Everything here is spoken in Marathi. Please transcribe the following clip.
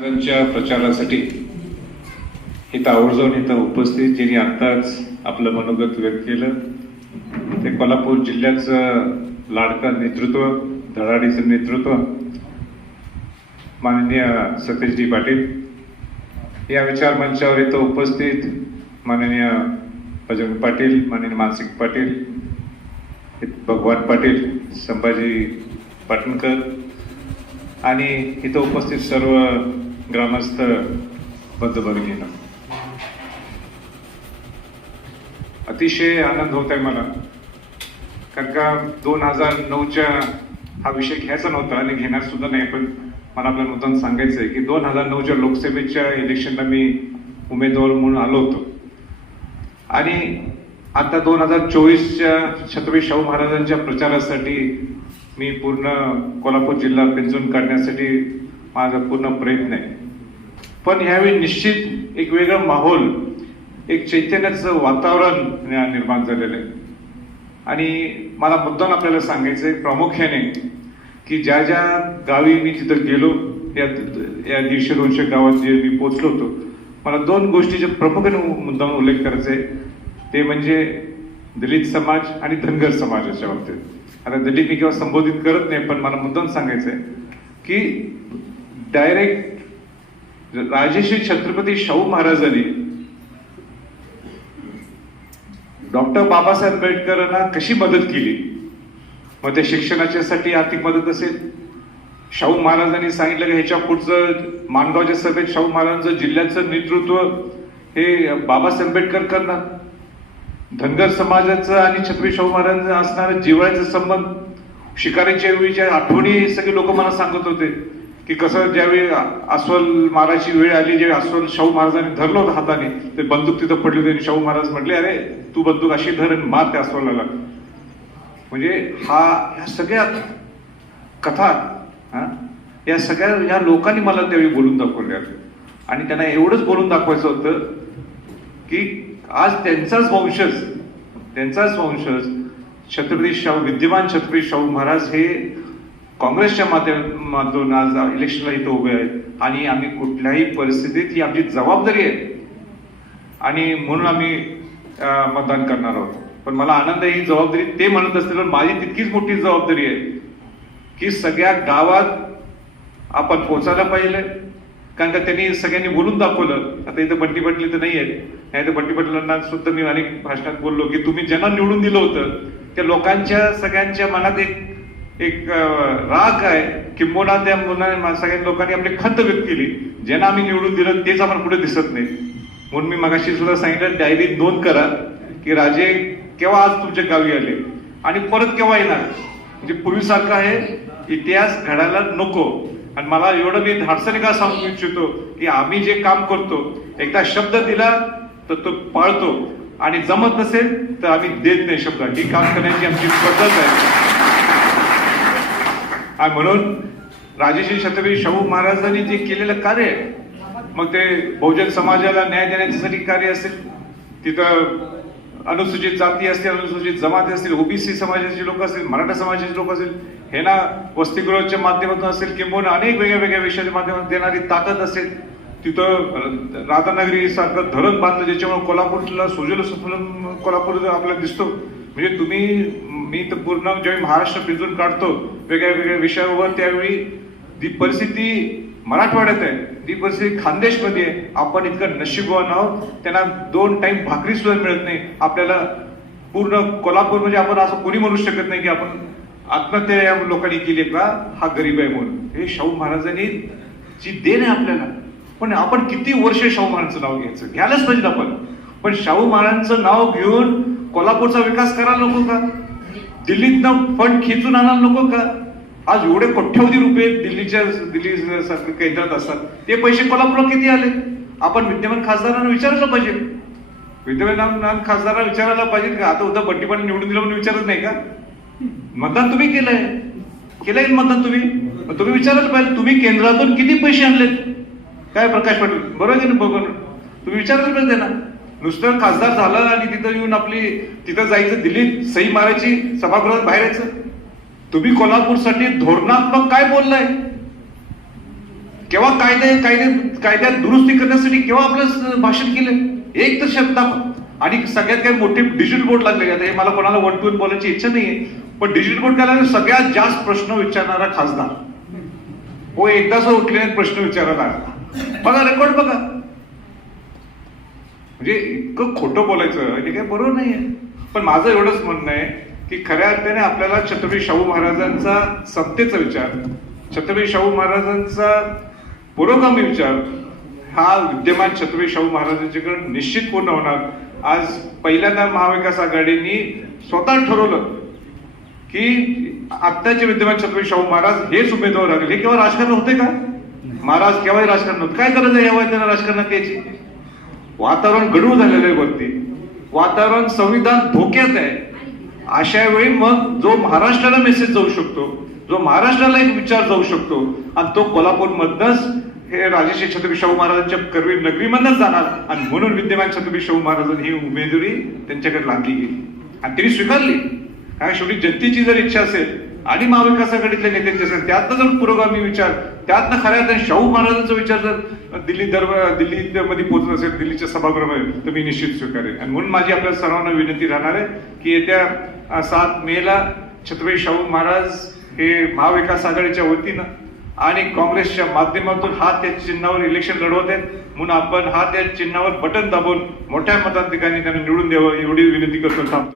त्यांच्या प्रचारासाठी इथं आवर्जून इथं उपस्थित ज्यांनी आत्ताच आपलं मनोगत व्यक्त केलं. ते कोल्हापूर जिल्ह्याचं लाडकं नेतृत्व धडाडीचं नेतृत्व माननीय सतीशजी पाटील. या विचार मंचावर इथं उपस्थित माननीय बजरंग पाटील माननीय मानसिक पाटील भगवान पाटील संभाजी पाटणकर आणि इथं उपस्थित सर्व ग्रामस्थ बंधू अतिशय आनंद होत आहे मला. कारण का दोन हजार नऊच्या हा विषय घ्यायचा नव्हता आणि घेणार सुद्धा नाही पण मला आपल्या मुद्दाम सांगायचं आहे की दोन हजार नऊच्या लोकसभेच्या इलेक्शनला मी उमेदवार म्हणून आलो होतो. आणि आता दोन हजार चोवीसच्या छत्रपती शाहू महाराजांच्या प्रचारासाठी मी पूर्ण कोल्हापूर जिल्हा पिंजून काढण्यासाठी माझा पूर्ण प्रयत्न आहे. पण ह्यावेळी निश्चित एक वेगळं माहोल एक चैतन्याचं वातावरण निर्माण झालेलं आहे. आणि मला मुद्दाम आपल्याला सांगायचं आहे प्रामुख्याने की ज्या ज्या गावी मी तिथं गेलो या या दीडशे दोनशे गावात जे मी पोचलो होतो मला दोन गोष्टीचे प्रमुखाने मुद्दाम उल्लेख करायचा आहे ते म्हणजे दलित समाज आणि धनगर समाजाच्या बाबतीत. आता दलित मी किंवा संबोधित करत नाही पण मला मुद्दाम सांगायचं आहे की डायरेक्ट राजेश्री छत्रपती शाहू महाराजांनी डॉक्टर बाबासाहेब आंबेडकरांना कशी मदत केली? मग ते शिक्षणाच्यासाठी आर्थिक मदत असेल. शाहू महाराजांनी सांगितलं की ह्याच्या पुढचं माणगावच्या सभेत शाहू महाराजांचं जिल्ह्याचं नेतृत्व हे बाबासाहेब आंबेडकर करणार. धनगर समाजाचं आणि छत्रपती शाहू महाराजांचं असणारं जिव्हाळ्याचा संबंध शिकारीच्या वेळीच्या आठवणी सगळे लोक मला सांगत होते. की कसं ज्यावेळी अस्वल मारायची वेळ आली ज्यावेळी अस्वल शाहू महाराजांनी धरलं होतं हाताने ते बंदूक तिथं पडली होती आणि शाहू महाराज म्हटले अरे तू बंदूक अशी धर आणि मार त्या अस्वलाला. म्हणजे हा ह्या सगळ्या कथा या सगळ्या ह्या लोकांनी मला त्यावेळी बोलून दाखवल्या. आणि त्यांना एवढंच बोलून दाखवायचं होतं की आज त्यांचाच वंशज त्यांचाच वंशज छत्रपती शाहू विद्यमान छत्रपती शाहू महाराज हे काँग्रेसच्या माध्यमातून आज इलेक्शनला इथं उभे आहेत. आणि आम्ही कुठल्याही परिस्थितीत ही आमची जबाबदारी आहे. आणि म्हणून आम्ही मतदान करणार आहोत. पण मला आनंद आहे ही जबाबदारी ते म्हणत असतील पण माझी तितकीच मोठी जबाबदारी आहे की सगळ्या गावात आपण पोचायला पाहिजे कारण का त्यांनी सगळ्यांनी बोलून दाखवलं. आता इथं बंटी पटली तर नाही आहेत नाही तर बंटी पटलांना सुद्धा मी अनेक भाषणात बोललो की तुम्ही ज्यांना निवडून दिलं होतं त्या लोकांच्या सगळ्यांच्या मनात एक एक राग आहे किंबोना त्या मुलांना सगळ्या लोकांनी आपली खंत व्यक्त केली. ज्यांना आम्ही निवडून दिलं तेच आपण पुढे दिसत नाही. म्हणून मी मगाशी सुद्धा सांगितलं डायरीत नोंद करा की राजे केव्हा आज तुमच्या गावी आले? आणि परत केव्हा येणार? म्हणजे पूर्वीसारखं आहे इतिहास घडायला नको. आणि मला एवढं मी धाडसने का सांगू इच्छितो की आम्ही जे काम करतो एकदा शब्द दिला तर तो पाळतो. आणि जमत नसेल तर आम्ही देत नाही शब्द. ही काम करण्याची आमची पद्धत आहे. आणि म्हणून राजेश्री छत्रपती शाहू महाराजांनी जे केलेलं कार्य आहे मग ते बहुजन समाजाला न्याय देण्याच्यासाठी कार्य असेल तिथं अनुसूचित जाती असतील अनुसूचित जमाती असतील ओबीसी समाजाचे लोक असतील मराठा समाजाचे लोक असतील हे ना वसतिगृहाच्या माध्यमातून असेल किंबहुना अनेक वेगळ्या वेगळ्या विषयाच्या माध्यमातून देणारी ताकद असेल तिथं राधानगरी सारखं धरण बांधलं ज्याच्यामुळे कोल्हापूरला सुजल सुफलम कोल्हापूर आपल्याला दिसतो. म्हणजे तुम्ही मी तर पूर्ण ज्यावेळी महाराष्ट्र पिंजून काढतो वेगळ्या वेगळ्या विषयावर त्यावेळी जी परिस्थिती मराठवाड्यात आहे. ती परिस्थिती खानदेशमध्ये आहे. आपण इतकं नशीबवान आहोत. त्यांना दोन टाईम भाकरी सुद्धा मिळत नाही. आपल्याला पूर्ण कोल्हापूर म्हणजे आपण असं कोणी म्हणू शकत नाही की आपण आत्महत्या या लोकांनी केली का? हा गरीब आहे म्हणून. हे शाहू महाराजांनी जी देण आहे आपल्याला पण आपण किती वर्ष शाहू महाराजांचं नाव घ्यायचं? घ्यायलाच पाहिजे आपण. पण शाहू महाराजांचं नाव घेऊन कोल्हापूरचा विकास करायला नको का? दिल्लीतनं फंड खेचून आणायला नको का? आज एवढे कोट्यवधी रुपये दिल्लीच्या दिल्ली केंद्रात असतात. ते पैसे कोल्हापूरला किती आले? आपण विद्यमान खासदारांना विचारायला पाहिजे. विद्यमान खासदारांना विचारायला पाहिजे का? आता उद्या बट्टी पण निवडून दिलं म्हणून विचारत नाही का? मतदान तुम्ही केलंय. केलंय मतदान तुम्ही? तुम्ही विचारायला पाहिजे तुम्ही केंद्रातून किती पैसे आणलेत? काय प्रकाश पाटील? बरोबर आहे ना बघून तुम्ही विचारायला पाहिजे ना. नुसतं खासदार झालं आणि तिथं येऊन आपली तिथं जायचं दिल्लीत सही मारायची सभागृहात बाहेर यायचं. तुम्ही कोल्हापूरसाठी धोरणात्मक काय बोललाय? केव्हा कायदे कायदे कायद्यात दुरुस्ती करण्यासाठी केव्हा आपलं भाषण केलं? एक तर शब्द आणि सगळ्यात काही मोठे डिजिटल बोर्ड लागले आता हे मला कोणाला वन टू वन बोलायची इच्छा नाहीये. पण डिजिटल बोर्ड काय सगळ्यात जास्त प्रश्न विचारणारा खासदार. हो एकदाच उठले प्रश्न विचारायला बघा रेकॉर्ड बघा. म्हणजे इतकं खोटं बोलायचं हे काय बरोबर आहे पण माझं एवढंच म्हणणं आहे की खऱ्या अर्थाने आपल्याला छत्रपती शाहू महाराजांचा सत्तेचा विचार छत्रपती शाहू महाराजांचा पुरोगामी विचार हा विद्यमान छत्रपती शाहू महाराजांच्याकडे निश्चित पूर्ण होणार. आज पहिल्यांदा महाविकास आघाडीनी स्वतः ठरवलं की आत्ताचे विद्यमान छत्रपती शाहू महाराज हेच उमेदवार राहिले हे केव्हा राजकारण होते का? महाराज केव्हाही राजकारण होतं काय गरज आहे यावर त्यांना राजकारणात यायची? वातावरण गडूळ झालेलं आहे वरती. वातावरण संविधान धोक्यात आहे. अशा वेळी मग जो महाराष्ट्राला मेसेज जाऊ शकतो जो महाराष्ट्राला एक विचार जाऊ शकतो आणि तो कोल्हापूरमधनच हे राजेश्री छत्रपती शाहू महाराजांच्या करवीर नगरीमधनच जाणार आणि म्हणून विद्यमान छत्रपती शाहू महाराजांनी ही उमेदवारी त्यांच्याकडे लागली गेली. आणि त्यांनी स्वीकारली. कारण शेवटी जनतेची जर इच्छा असेल आणि महाविकास आघाडीतल्या नेत्यांचे असेल त्यातनं जर पुरोगामी विचार त्यातनं खऱ्या अर्थाने शाहू महाराजांचा विचार जर दिल्ली दरबार दिल्ली मध्ये पोहोचत असेल दिल्लीच्या सभागृहामध्ये तर मी निश्चित स्वीकारेन. आणि म्हणून माझी आपल्या सर्वांना विनंती राहणार आहे की येत्या सात मे ला छत्रपती शाहू महाराज हे महाविकास आघाडीच्या वतीनं आणि काँग्रेसच्या माध्यमातून हा त्या चिन्हावर इलेक्शन लढवत आहेत. म्हणून आपण हा त्या चिन्हावर बटन दाबून मोठ्या मताधिकाऱ्यांनी त्यांना निवडून द्यावं एवढी विनंती करतो. थांबतो